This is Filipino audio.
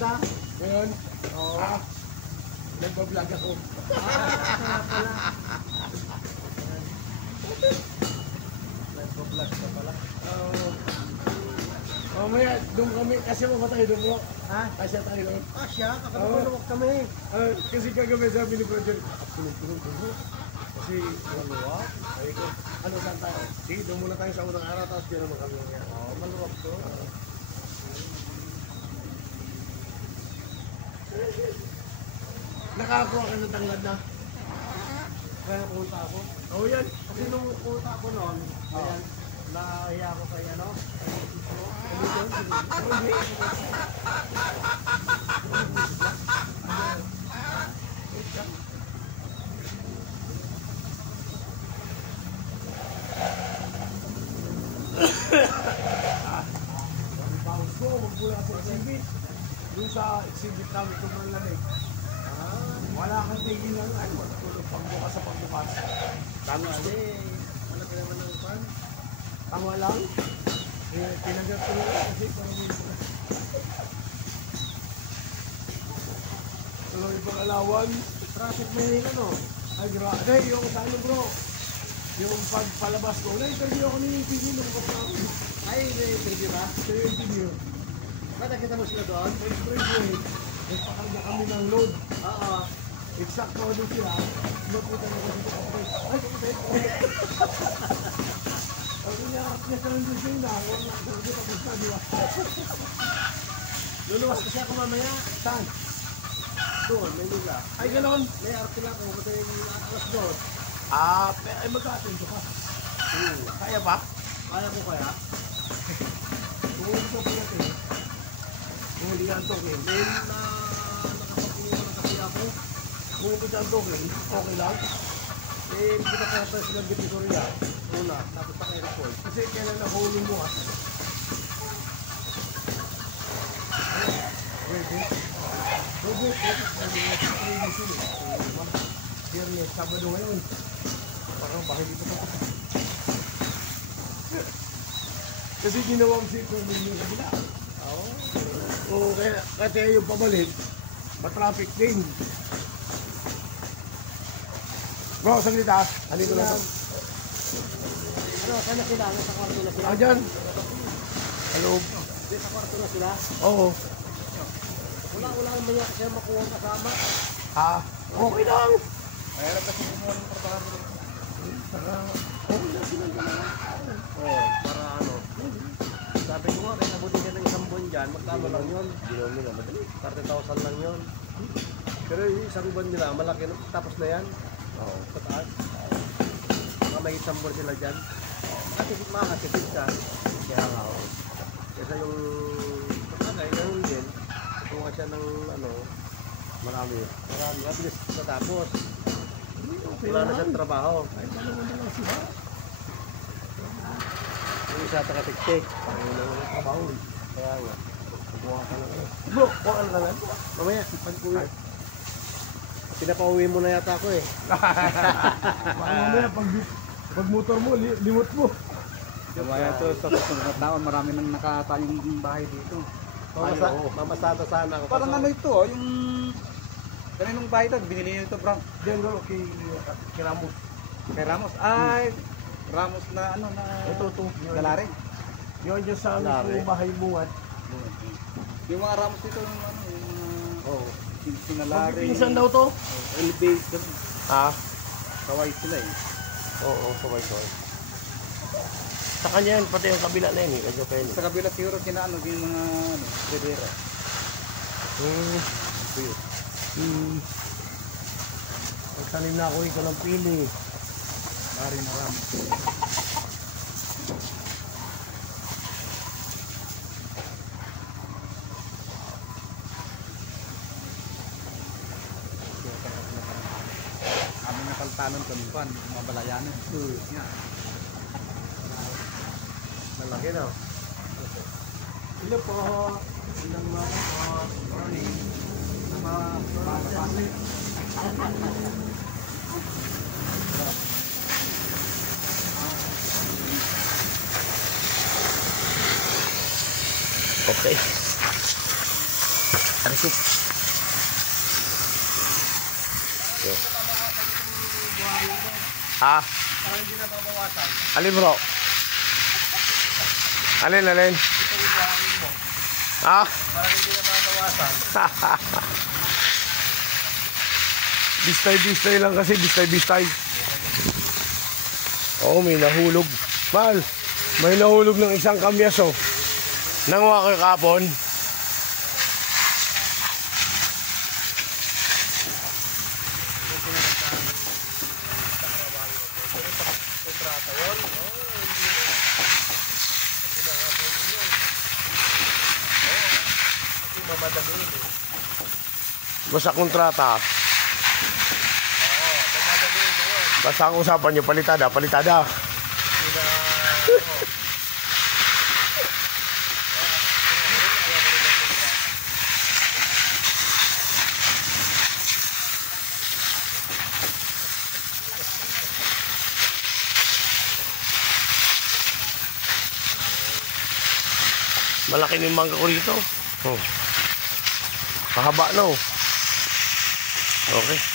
kita. Ngayon? Oo. Nagbablog ako. Kaya pala. Nagbablog ka pala. Mamaya, doon kami, kasi mamatay doon bro. Ha? Kasi tayo doon. Siya, kakapagulok kami. Kasi kagabi sabi ni Brother, tulog bro. Kasi maluwak. Sabi ko, ano saan tayo? Sige, doon muna tayo sa unang araw, tapos di naman kami nangyari. Oo, maluwak to. Nakakuha ka ng tanglad na. Kaya punta ako. Oo yan. Kasi nung punta ako noon, ayan, nahiya ako kay ano. Bawas ko, magmula sa exhibit. Doon sa exhibit namin, sobrang lamig. Wala kang tigilan. Ay, matulog pagbukas sa pagbukas. Tama wala ka naman ng pan. Tama lang. Pinagat ko lang kasi parang may bukas. Walang ibang alawan. Traffic may ano. Ay, grabe. Yung sa ano bro. Yung pagpalabas ko. Na-interview ako ni TV nung kapag Ay, may interview ka? sa interview. Ba't nakita mo sila doon? Nagpakarga kami ng load. Oo. Eksakto doon sila. Napunta na kasi sa kapatid. Ay, kapatid. Sabi niya, sa lang doon siya na. Sabi ko, tapos na, di ba? Luluwas kasi ako mamaya. Saan? Doon, may nila. Ay, ganoon. May artil ako, kasi alas doon. Ay, magka-attend ka. Kaya ba? Kaya ko kaya? Kung ito po natin. Kung hindi ka antokin. May nakapagpuno ng kasi ako. Kung hindi ka antokin, okay lang. Hindi ka kaya tayo silang Victoria. Una, tapos sa airport. Kasi kailan nahuli mo Pwede. Biyernes, Sabado ngayon. Parang bakit dito pa. Kasi ginawang si Kumin yung kabila. Oo, kaya yung pabalik, matraffic din. Bro, saglit ha. Halito lang. Ano, saan na sila? Sa kwarto na sila? Dyan. Hello. Sa kwarto na sila? Oo. Wala kang maya kasi makuha kasama. Okay lang. Mahirap kasi kumuha ng trabaho. Okay lang silang dalawa. Oo, para ano. Sabi ko nga, kaya nabuti ka ng isang buwan dyan, magkano lang yun? Hindi naman nila, madali. 30,000 lang yun. Pero yung isang buwan nila, malaki na. Tapos na yan. Oo. Pataas. Mga may isang buwan sila dyan. Makakatipid ka. Kaya nga, oo. Kesa yung pagkakay, ganun din. Kuha siya ng ano, marami. Mabilis natapos. Wala na siyang trabaho. Yung isa takatik-tik. Trabaho. Kaya nga. Kuha ka lang. Bro, kuha ka lang. Mamaya, pag-uwi. Pinapauwi mo na yata ako eh. Mamaya, pag motor mo, limot mo. Kaya ito sa susunod na taon, marami nang nakatayong bahay dito. Mamasada sana ako. Parang ano ito, yung kaninong bahay ito, binili nyo ito, bro. Diyan bro, kay Ramos. Kay Ramos. Ay, Ramos na ano na Ito. Galari. Yun yung sa amin kong bahay bungat. Yung mga Ramos dito, yung ano, yung Sinalari. Pinsan daw to? Elevator. Kaway sila eh. Oo, sabay. Sa kanya yan, pati yung kabila na yun eh, kadyo kayo. Sa kabila siguro kinaano, yung mga ano, bedera. Magtanim na ako ito ng pili. Ari na Ramos. Kami nakaltanon ko nung mga balayanan. Yeah. Malaki na. Hello po. Ilang morning. Napapasik. Okay. Arisip. Yo. Ah, Para hindi na babawasan. alin bro? Alin? Ah, Para hindi na babawasan. bistay lang kasi, bistay. Oo, may nahulog. Mahal, may nahulog ng isang kamyas, oh. Nang wakakapon. Kontrata yun. Hindi na. Hindi na nga po yun. Kasi mamadali yun eh. Basta kontrata. Mamadali yun. Basta ang usapan nyo, palitada. Hindi na, Malaki na yung mangga ko rito. Oh. Kahaba na, oh. Okay.